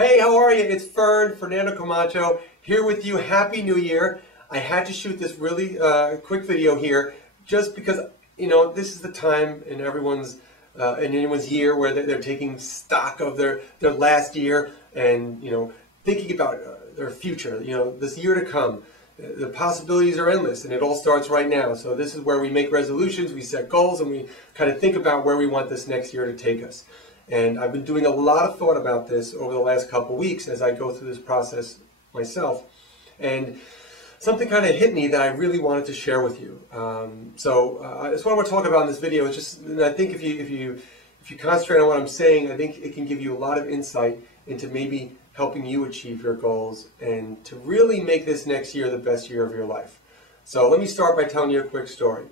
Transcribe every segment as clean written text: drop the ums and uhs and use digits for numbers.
Hey, how are you? It's Fernando Camacho, here with you. Happy New Year. I had to shoot this really quick video here just because, this is the time in anyone's year where they're taking stock of their last year and, thinking about their future, this year to come. The possibilities are endless, and it all starts right now. So this is where we make resolutions, we set goals, and we kind of think about where we want this next year to take us. And I've been doing a lot of thought about this over the last couple of weeks as I go through this process myself. And something kind of hit me that I really wanted to share with you. That's what I want to talk about in this video. It's just, I think if you concentrate on what I'm saying, I think it can give you a lot of insight into maybe helping you achieve your goals and to really make this next year the best year of your life. So let me start by telling you a quick story.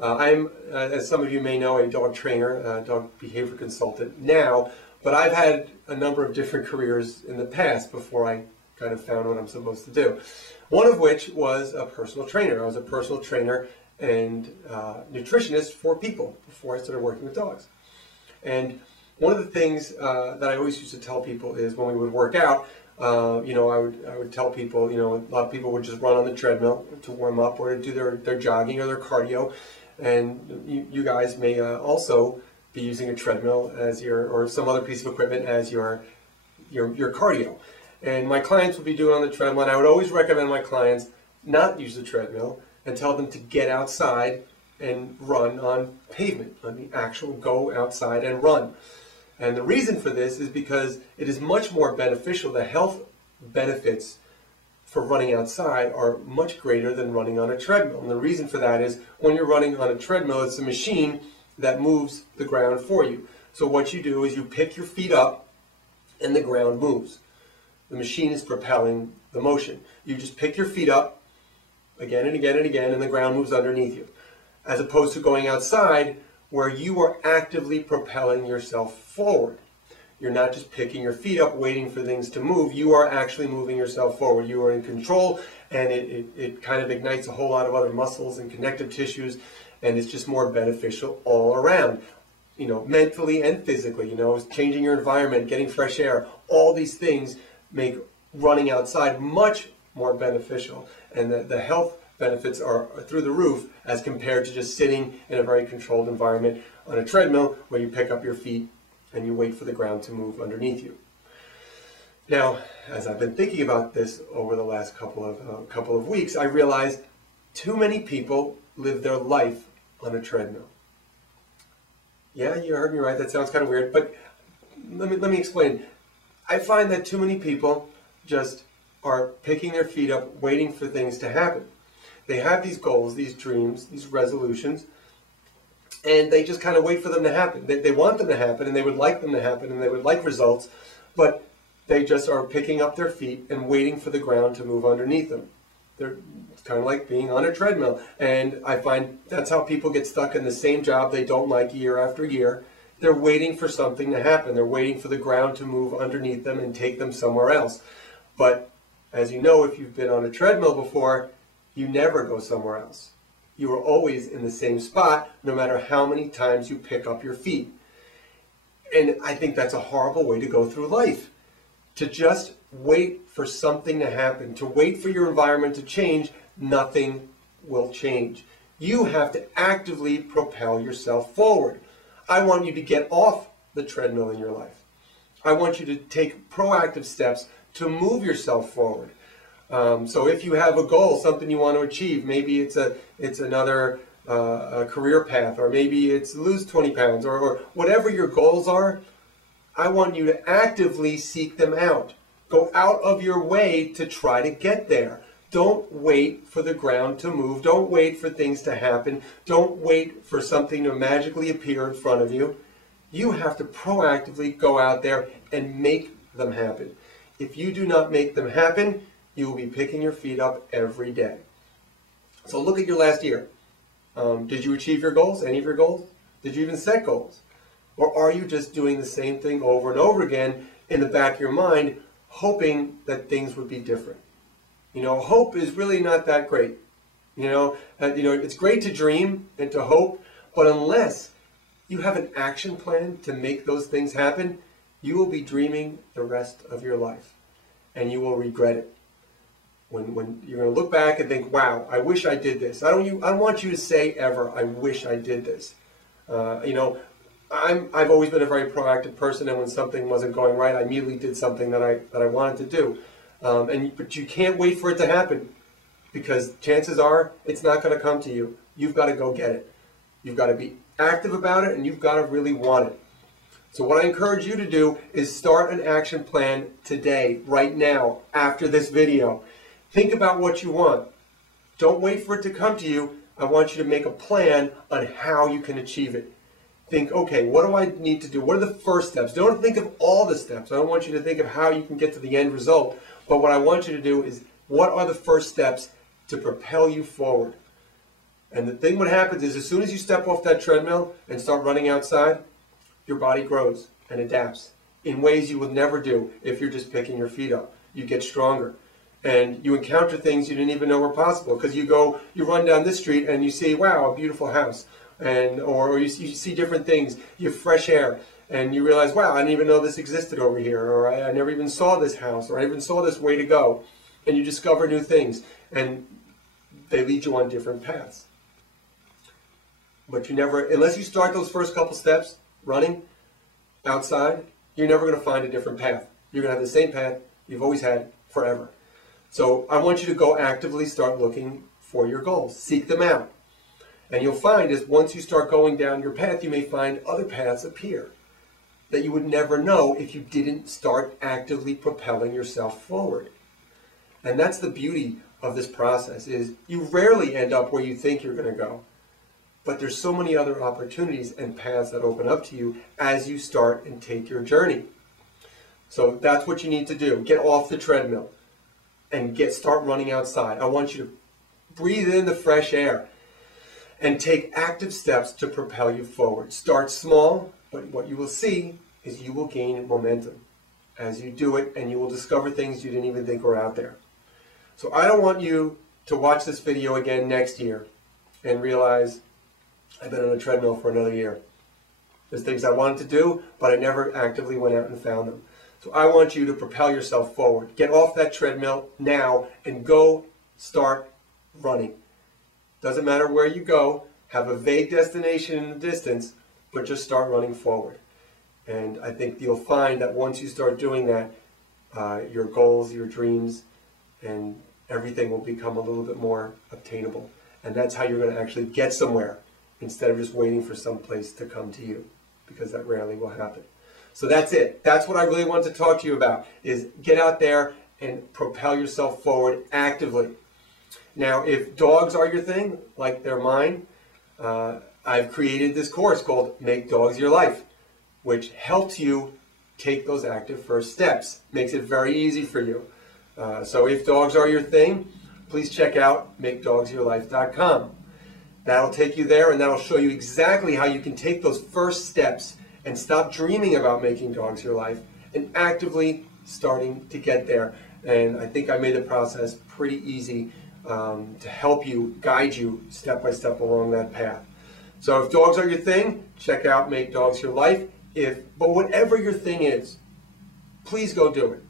I'm, as some of you may know, a dog trainer, dog behavior consultant now, but I've had a number of different careers in the past before I kind of found what I'm supposed to do. One of which was a personal trainer. I was a personal trainer and nutritionist for people before I started working with dogs. And one of the things that I always used to tell people is when we would work out, I would tell people, a lot of people would just run on the treadmill to warm up or to do their jogging or their cardio. And you guys may also be using a treadmill as or some other piece of equipment as your cardio. And my clients would be doing on the treadmill, and I would always recommend my clients not use the treadmill and tell them to get outside and run on pavement, on the actual go outside and run. And the reason for this is because it is much more beneficial. The health benefits for running outside are much greater than running on a treadmill. And the reason for that is when you're running on a treadmill, it's a machine that moves the ground for you. So what you do is you pick your feet up and the ground moves. The machine is propelling the motion. You just pick your feet up again and again and again, and the ground moves underneath you. As opposed to going outside where you are actively propelling yourself forward. You're not just picking your feet up waiting for things to move. You are actually moving yourself forward. You are in control, and it kind of ignites a whole lot of other muscles and connective tissues, and it's just more beneficial all around, mentally and physically. Changing your environment, getting fresh air, all these things make running outside much more beneficial, and the health benefits are through the roof as compared to just sitting in a very controlled environment on a treadmill where you pick up your feet and you wait for the ground to move underneath you. Now, as I've been thinking about this over the last couple of weeks, I realized too many people live their life on a treadmill. Yeah, you heard me right. That sounds kind of weird, but let me explain. I find that too many people just are picking their feet up, waiting for things to happen. They have these goals, these dreams, these resolutions, and they just kind of wait for them to happen. They want them to happen, and they would like them to happen, and they would like results, but they just are picking up their feet and waiting for the ground to move underneath them. It's kind of like being on a treadmill, and I find that's how people get stuck in the same job they don't like year after year. They're waiting for something to happen. They're waiting for the ground to move underneath them and take them somewhere else. But as you know, if you've been on a treadmill before, you never go somewhere else. You are always in the same spot, no matter how many times you pick up your feet. And I think that's a horrible way to go through life. To just wait for something to happen, to wait for your environment to change, nothing will change. You have to actively propel yourself forward. I want you to get off the treadmill in your life. I want you to take proactive steps to move yourself forward. So if you have a goal, something you want to achieve, maybe it's another career path, or maybe it's lose 20 pounds, or whatever your goals are, I want you to actively seek them out. Go out of your way to try to get there. Don't wait for the ground to move. Don't wait for things to happen. Don't wait for something to magically appear in front of you. You have to proactively go out there and make them happen. If you do not make them happen, you will be picking your feet up every day. So look at your last year. Did you achieve your goals? Any of your goals? Did you even set goals? Or are you just doing the same thing over and over again in the back of your mind, hoping that things would be different? Hope is really not that great. It's great to dream and to hope, but unless you have an action plan to make those things happen, you will be dreaming the rest of your life, and you will regret it. When you're going to look back and think, wow, I wish I did this. I don't want you to say ever, I wish I did this. I've always been a very proactive person, and when something wasn't going right, I immediately did something that I wanted to do. But you can't wait for it to happen, because chances are it's not going to come to you. You've got to go get it. You've got to be active about it, and you've got to really want it. So what I encourage you to do is start an action plan today, right now, after this video. Think about what you want. Don't wait for it to come to you. I want you to make a plan on how you can achieve it. Think, okay, what do I need to do? What are the first steps? Don't think of all the steps. I don't want you to think of how you can get to the end result. But what I want you to do is, what are the first steps to propel you forward? And the thing what happens is, as soon as you step off that treadmill and start running outside, your body grows and adapts in ways you would never do if you're just picking your feet up. You get stronger. And you encounter things you didn't even know were possible, because you run down this street and you see, wow, a beautiful house. Or you see different things, you have fresh air, and you realize, wow, I didn't even know this existed over here, or I never even saw this house, or I even saw this way to go. And you discover new things, and they lead you on different paths. But you never, unless you start those first couple steps, running outside, you're never going to find a different path. You're going to have the same path you've always had forever. So I want you to go actively start looking for your goals. Seek them out. And you'll find is once you start going down your path, you may find other paths appear that you would never know if you didn't start actively propelling yourself forward. And that's the beauty of this process, is you rarely end up where you think you're going to go. But there's so many other opportunities and paths that open up to you as you start and take your journey. So that's what you need to do. Get off the treadmill and start running outside. I want you to breathe in the fresh air and take active steps to propel you forward. Start small, but what you will see is you will gain momentum as you do it, and you will discover things you didn't even think were out there. So I don't want you to watch this video again next year and realize, I've been on a treadmill for another year. There's things I wanted to do, but I never actively went out and found them. So I want you to propel yourself forward. Get off that treadmill now and go start running. Doesn't matter where you go. Have a vague destination in the distance, but just start running forward. And I think you'll find that once you start doing that, your goals, your dreams, and everything will become a little bit more obtainable. And that's how you're going to actually get somewhere, instead of just waiting for some place to come to you, because that rarely will happen. So that's it. That's what I really want to talk to you about, is get out there and propel yourself forward actively. Now, if dogs are your thing, like they're mine, I've created this course called Make Dogs Your Life, which helps you take those active first steps. Makes it very easy for you. So if dogs are your thing, please check out MakeDogsYourLife.com. That'll take you there, and that'll show you exactly how you can take those first steps and stop dreaming about making dogs your life and actively starting to get there. And I think I made the process pretty easy to help you, guide you step by step along that path. So if dogs are your thing, check out Make Dogs Your Life. But whatever your thing is, please go do it.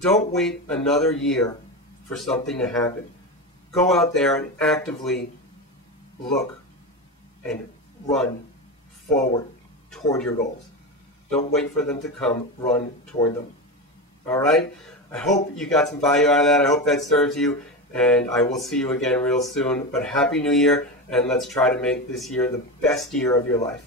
Don't wait another year for something to happen. Go out there and actively look and run forward toward your goals. Don't wait for them to come, run toward them. All right? I hope you got some value out of that. I hope that serves you, and I will see you again real soon. But Happy New Year, and let's try to make this year the best year of your life.